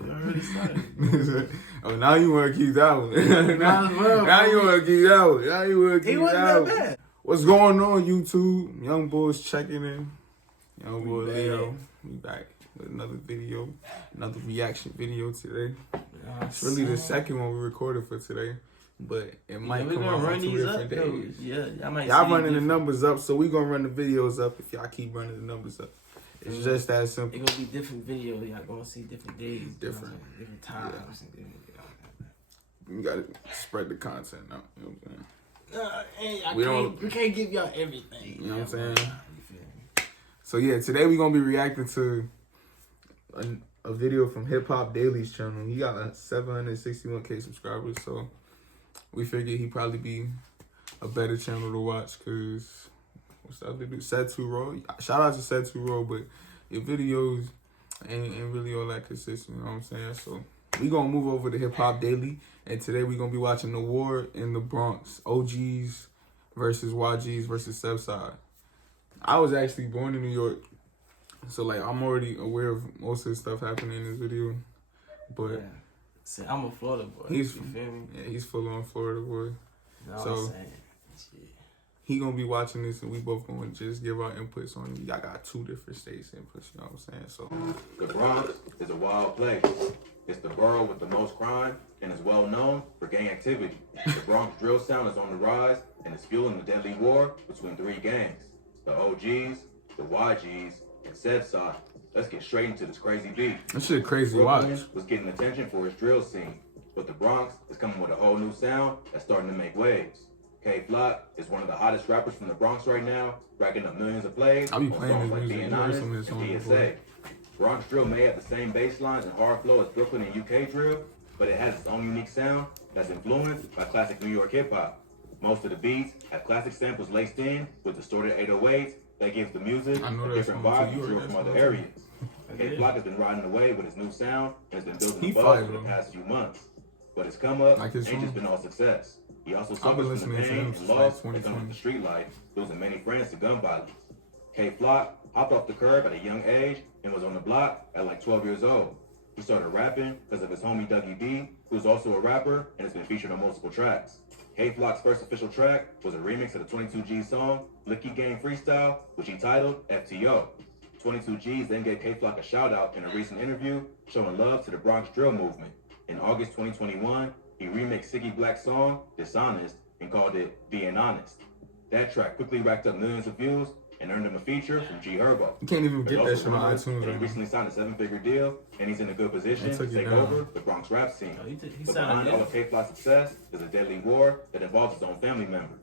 already started. Oh, now you want to keep that one. now you want to keep that one. Now you want to keep that one. Bad. What's going on, YouTube? Young boys checking in. Young boy Leo, we back with another video, another reaction video today. It's really the second one we recorded for today, but it might come out on 2 different days. Y'all running the numbers up, so we gonna run the videos up if y'all keep running the numbers up. It's just that simple. It's gonna be different videos. Y'all gonna see different days, different times. You gotta spread the content out. You know what I'm saying? We can't give y'all everything. You know what I'm saying? So yeah, today we gonna be reacting to a video from Hip Hop Daily's channel. He got 761K subscribers, so we figured he'd probably be a better channel to watch. Cause what's the other dude? Said 2 Raw. Shout out to Said 2 Raw, but your videos ain't really all that consistent. You know what I'm saying? So we gonna move over to Hip Hop Daily, and today we gonna be watching the war in the Bronx. OGs versus YGs versus SEVSIDE. I was actually born in New York, so like I'm already aware of most of the stuff happening in this video. But yeah. See, I'm a Florida boy. He's, you feel me? Yeah, he's full on Florida boy. No, so he gonna be watching this, and we both gonna just give our inputs on it. I got 2 different states inputs. You know what I'm saying? So the Bronx is a wild place. It's the borough with the most crime and is well known for gang activity. The Bronx drill sound is on the rise and is fueling the deadly war between 3 gangs: the OGs, the YGs, and SEVSIDE. Let's get straight into this crazy beat. That shit crazy. Brooklyn Watch. was getting attention for his drill scene, but the Bronx is coming with a whole new sound that's starting to make waves. K-Flock is one of the hottest rappers from the Bronx right now, racking up millions of plays I'll be on playing songs his like music. Being You heard Honest some of his and songs PSA. Bronx drill may have the same bass lines and hard flow as Brooklyn and UK drill, but it has its own unique sound that's influenced by classic New York hip-hop. Most of the beats have classic samples laced in with distorted 808s that gives the music a different vibe from drill from other areas. K-Flock has been riding the wave with his new sound and has been building a buzz for the past few months. But his come up ain't just been all success. He also suffers from the pain and loss that comes with the street life, losing many friends to gun violence. K-Flock hopped off the curb at a young age and was on the block at like 12 years old. He started rapping because of his homie Dougie D, who's also a rapper and has been featured on multiple tracks. K-Flock's first official track was a remix of the 22G song, Blicky Game Freestyle, which he titled FTO. 22Gs then gave K-Flock a shout out in a recent interview showing love to the Bronx drill movement. In August 2021, he remixed Siggy Black's song, Dishonest, and called it Being Honest. That track quickly racked up millions of views and earned him a feature from G Herbo. You can't even get that shit on iTunes. He recently signed a 7-figure deal, and he's in a good position to take over the Bronx rap scene. But behind all of K-Flock's success is a deadly war that involves his own family members.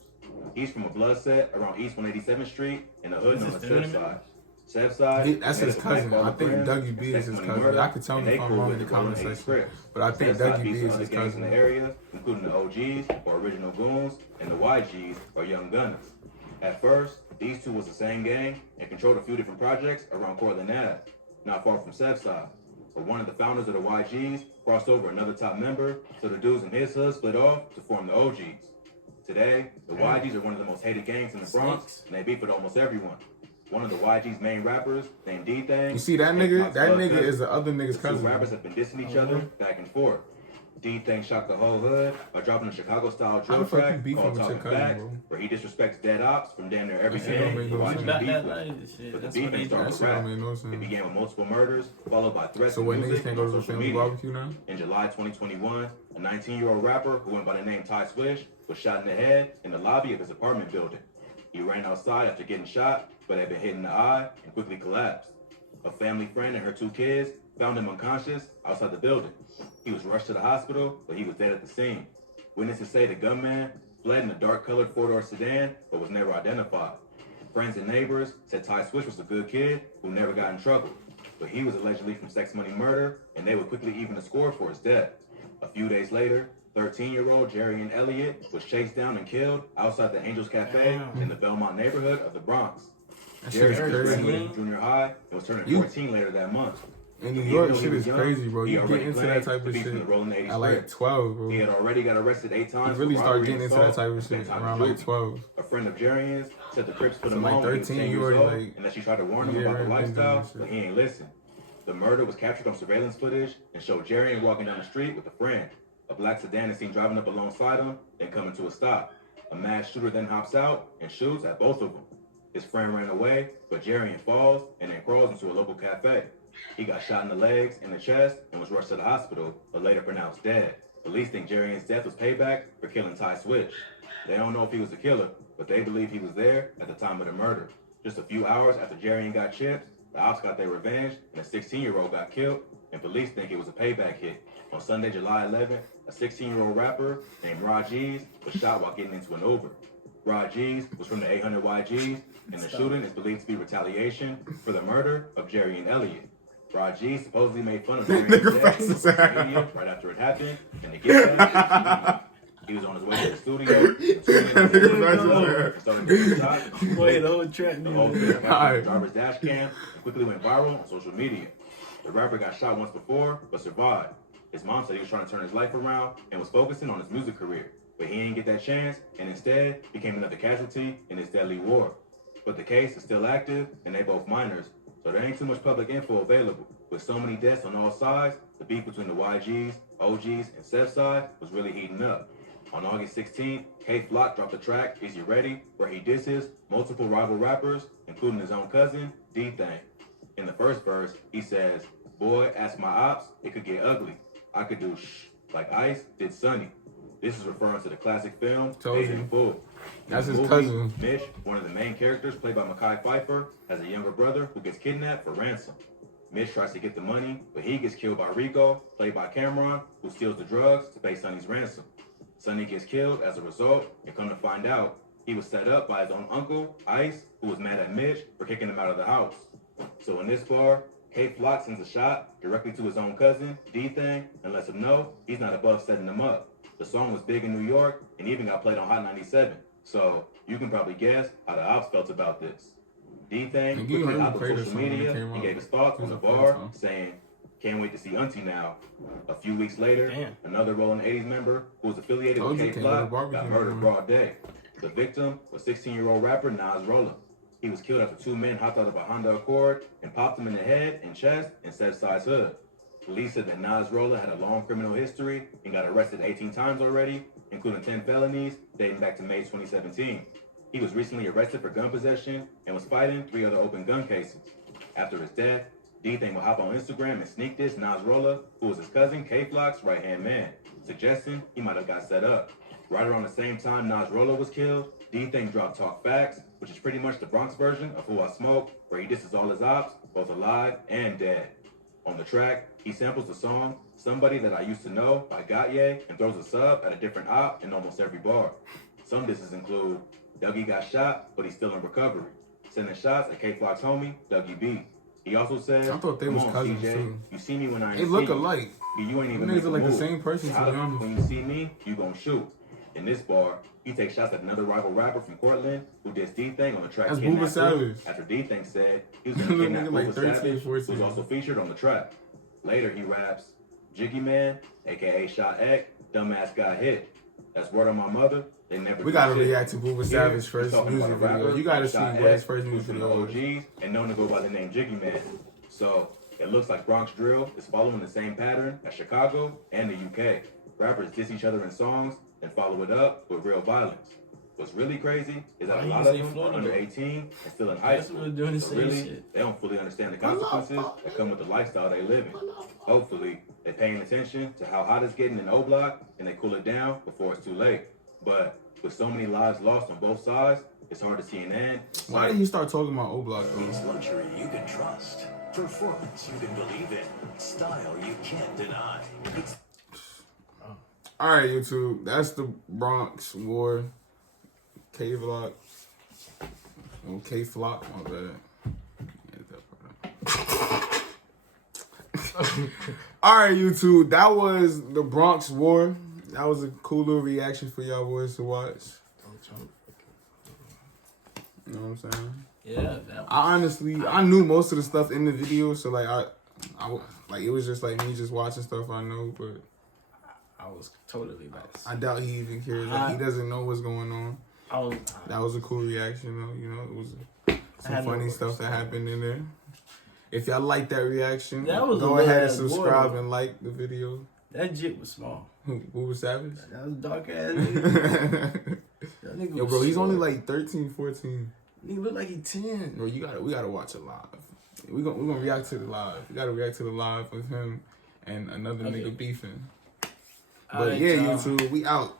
He's from a blood set around East 187th Street in the hood known as SEVSIDE. SEVSIDE, that's his cousin. I think Dougie B is his cousin. I could tell me if I'm wrong in the comment section, but I think Dougie B is his cousin. In the area, including the OGs, or original goons, and the YGs, or young gunners. At first, these two was the same gang and controlled a few different projects around Cortland Ave, not far from SEVSIDE. But one of the founders of the YGs crossed over another top member, so the dudes in his hood split off to form the OGs. Today, the YGs are one of the most hated gangs in the Bronx, and they beef with almost everyone. One of the YG's main rappers, named D-Thang. You see that nigga? That nigga is the other nigga's cousin. Two rappers have been dissing each other back and forth. D-Thang shocked the whole hood by dropping a Chicago-style drill track called Talking Back, where he disrespects dead ops from damn near every gang the YG beef with. But the beef ain't started with rap. It began with multiple murders, followed by threats to music and social media. In July 2021, a 19-year-old rapper who went by the name Ty Swish was shot in the head in the lobby of his apartment building. He ran outside after getting shot, but had been hit in the eye and quickly collapsed. A family friend and her 2 kids found him unconscious outside the building. He was rushed to the hospital, but he was dead at the scene. Witnesses say the gunman fled in a dark-colored 4-door sedan, but was never identified. Friends and neighbors said Ty Swish was a good kid who never got in trouble, but he was allegedly from sex money murder, and they would quickly even the score for his death. A few days later, 13-year-old Jerry and Elliott was chased down and killed outside the Angels Cafe in the Belmont neighborhood of the Bronx. Jerry graduated junior high and was turning 14 later that month. In New York, shit is crazy, bro. You get into that type of shit at like 12, bro. He had already got arrested 8 times. You really start getting into that type of shit around like 12. A friend of Jerry's said the Crips put him like on 13, you already like, and that she tried to warn him about the lifestyle, but he ain't listen. The murder was captured on surveillance footage and showed Jarian walking down the street with a friend. A black sedan is seen driving up alongside him, then coming to a stop. A masked shooter then hops out and shoots at both of them. His friend ran away, but Jarian falls and then crawls into a local cafe. He got shot in the legs and the chest and was rushed to the hospital, but later pronounced dead. Police think Jarian's death was payback for killing Ty Switch. They don't know if he was the killer, but they believe he was there at the time of the murder. Just a few hours after Jarian got chipped, the ops got their revenge and a 16-year-old got killed, and police think it was a payback hit. On Sunday, July 11th, a 16-year-old rapper named Rajiz was shot while getting into an Uber. Rajiz was from the 800 YGs, and the shooting is believed to be retaliation for the murder of Jarian Elliott. Rajiz supposedly made fun of Jarian's death on social media right after it happened, and to get that, he was on his way to the studio. Started getting shot. Wait, the whole track. The whole thing got the driver's dash cam and quickly went viral on social media. The rapper got shot once before, but survived. His mom said he was trying to turn his life around and was focusing on his music career, but he didn't get that chance and instead became another casualty in this deadly war. But the case is still active and they both minors, so there ain't too much public info available. With so many deaths on all sides, the beef between the YGs, OGs, and SEVSIDE was really heating up. On August 16th, K-Flock dropped the track, Is You Ready?, where he disses multiple rival rappers, including his own cousin, D-Thang. In the first verse, he says, "Boy, ask my ops, it could get ugly. I could do shh, like Ice did Sonny." This is referring to the classic film, Paid in Full. That's his movie, cousin. Mitch, one of the main characters, played by Mekhi Phifer, has a younger brother who gets kidnapped for ransom. Mitch tries to get the money, but he gets killed by Rico, played by Cameron, who steals the drugs to pay Sonny's ransom. Sonny gets killed as a result, and come to find out, he was set up by his own uncle, Ice, who was mad at Mitch for kicking him out of the house. So in this bar, K-Flock sends a shot directly to his own cousin, D-Thang, and lets him know he's not above setting him up. The song was big in New York and even got played on Hot 97. So you can probably guess how the ops felt about this. D-Thang quickly hopped on social media and gave his thoughts on the bar, saying, "Can't wait to see Auntie now." A few weeks later, another Rolling 80s member who was affiliated with K-Flock got murdered broad day. The victim was 16-year-old rapper Nas Rolla. He was killed after two men hopped out of a Honda Accord and popped him in the head and chest in SEVSIDE's hood. Police said that Nas Rolla had a long criminal history and got arrested 18 times already, including 10 felonies dating back to May 2017. He was recently arrested for gun possession and was fighting 3 other open gun cases. After his death, D-Thang will hop on Instagram and sneak diss Nas Rolla, who was his cousin K-Flock's right-hand man, suggesting he might have got set up. Right around the same time Nas Rolla was killed, D-Thang dropped Talk Facts, which is pretty much the Bronx version of Who I Smoke, where he disses all his ops, both alive and dead. On the track, he samples the song Somebody That I Used to Know by Gautier and throws a sub at a different op in almost every bar. Some disses include Dougie got shot, but he's still in recovery, sending shots at K-Flock's homie, Dougie B. He also says, I thought they was cousins CJ, too. You see me when I ain't They look alike. You ain't even They make look a like the move. same person, to be honest. When you see me, you gon' shoot. In this bar, he takes shots at another rival rapper from Portland who did D-Thang on the track. That's Kidnap Booba Savage. After D-Thang said he was gonna kidnap like Booba 13, Savage, 14. who's also featured on the track. Later, he raps, "Jiggy Man, aka Shot Ek, dumbass got hit. That's word on my mother. They never." We do gotta shit." react to Booba Savage's Here, first we're talking music about a video. rapper, You gotta see Shot Wes' Ek, first who's music from the video. OGs and known to go by the name Jiggy Man. So it looks like Bronx drill is following the same pattern as Chicago and the UK. Rappers diss each other in songs and follow it up with real violence. What's really crazy is that a lot of them are under 18 and still in high school. Doing the So same really, shit. they don't fully understand the consequences that come with the lifestyle they live in. Hopefully, they're paying attention to how hot it's getting in O-Block and they cool it down before it's too late. But with so many lives lost on both sides, it's hard to see an end. Why did he start talking about O-Block though? It's luxury you can trust, performance you can believe in, style you can't deny. It's Alright, YouTube. That's the Bronx War. K-Vlog. Oh, K-Flock. My bad. Alright, YouTube. That was the Bronx War. That was a cool little reaction for y'all boys to watch. You know what I'm saying? Yeah, that I knew most of the stuff in the video, so like I like it was just like me just watching stuff I know, but I was totally biased. I doubt he even cares. Like, he doesn't know what's going on. That was a cool reaction though. You know, it was some funny stuff that happened in there. If y'all like that reaction, That was go a ahead and little ass subscribe boy. and like the video. That jit was small. Who was Savage? That was dark ass nigga. That nigga Yo, was bro, he's short. only like 13, 14. Nigga look like he 10. Bro, we gotta watch it live. We gonna react to the live. We gotta react to the live with him and another nigga beefing. But Alright, yeah, y'all. YouTube, we out.